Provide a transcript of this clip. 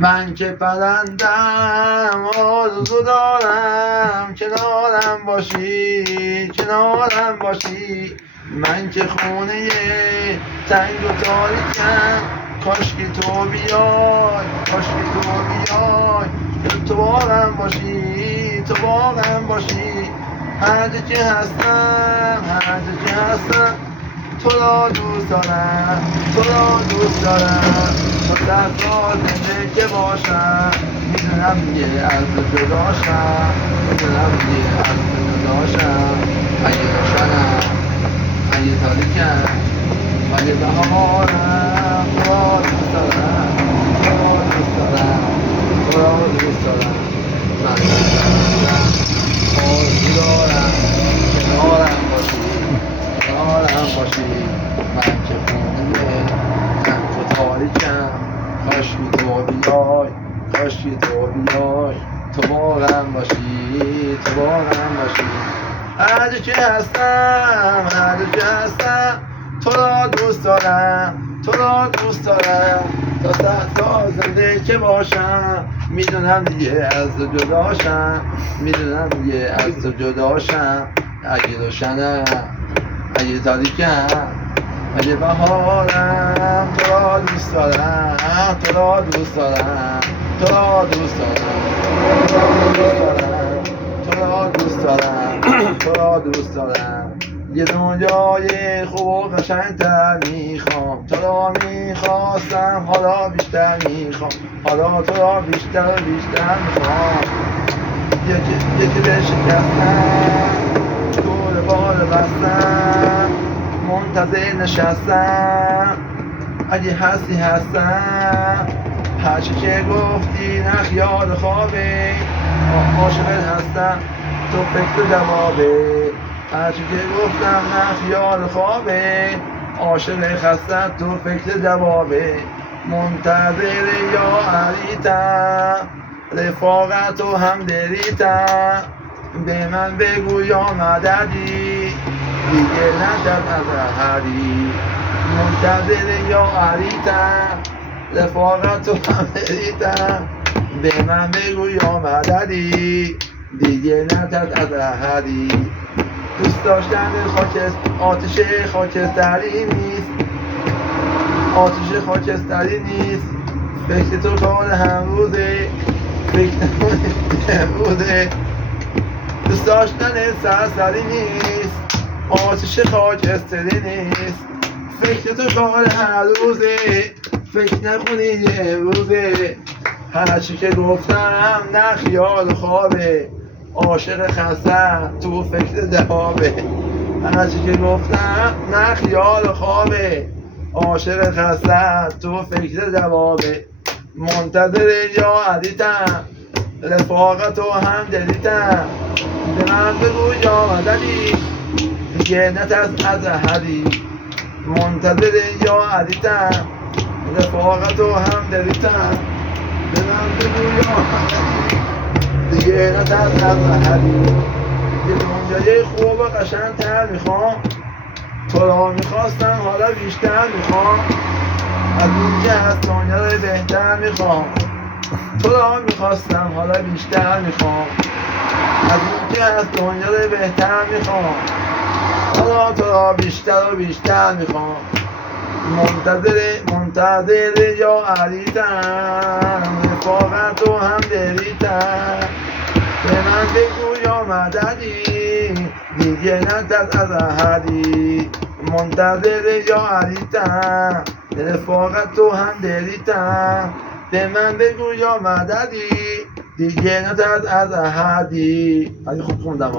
من که پرندم آرزو دارم کنارم باشی کنارم باشی. من که خونه تنگ و تاریکم کاشکی تو بیای کاشکی تو بیای. تو باقم باشی تو باقم باشی. هر جا که هستم هر جا که هستم تو را دوست دارم تو را دوست دارم. تا دستار زنده که باشم میدونم دیگه از تو جداشم میدونم دیگه از تو جداشم. اگه روشنم اگه تاریکم ولی بهارم تو را دوست دارم تو را دوست دارم تو را دوست دارم. من آرزو دارم کنارم باشی کنارم باشی. من که خونه تنگ و تاریکم کاشکی تو بیای کاشکی تو بیای. تو باقم باشی تو باقم باشی. هر جا که هستم هر جا که هستم تو را دوست دارم تو را دوست دارم. تا تا زنده که باشم میدونم دیگه از تو جداشم میدونم دیگه از تو جداشم. اگه روشنم اگه تاریکم اگه بهارم تو را دوست دارم تو را دوست دارم تو را دوست دارم تو را دوست دارم تو را دوست دارم. یه دنیای خوب و قشنگ‌تر میخوام تو را میخواستم حالا بیشتر میخوام حالا تو را بیشتر و بیشتر میخوام. یکی به شکستم دور بار بستم منتظر نشستم اگه هستی هستم. هرچی که گفتی نه خیال خوابه عاشقت هستم تو فکر جوابه. هرچی که گفتم نه خیال خوابه عاشق خستم تو فکر جوابه. منتظر یا علیتم رفاقت و همدلیتم. به من بگو یا مددی دیگه ندد از احدی. منتظر یا علیتم رفاقت و همدلیتم. به من بگو یا مددی دیگه ندد از احدی. دوست داشتن آتش خاکستری نیست آتش خاکستری نیست. فکر تو کار همروزه فکر نکنی امروزه. دوست داشتن سرسری نیست آتش خاکستری نیست. فکر تو کار هر روزه فکر نکنی امروزه. هرچی که گفتم نه خیال خوابه عاشق خستم تو فکر جوابه. هرچی که گفتم نه خیال خوابه عاشق خستم تو فکر جوابه. منتظر یا علیتم رفاقت و همدلیتم. به من بگو یا مددی دیگه نترس از احدی. منتظر یا علیتم رفاقت و همدلیتم. به من بگو یا مددی دیگه نترس از احدی. یه دنیای خوب و قشنگ‌تر میخوام تو را میخواستم حالا بیشتر میخوام. از این که از دنیا رو بهتر میخوام تو را میخواستم حالا بیشتر میخوام. از این که از دنیا رو بهتر میخوام حالا تو را بیشتر و بیشتر میخوام. منتظر یا علیتم رفاقت و همدلیتم. به من بگو یا مددی دیگه ندد از احدی. منتظر یا علیتم رفاقت و همدلیتم. به من بگو یا مددی دیگه ندد از احدی. خیلی خوب خوندم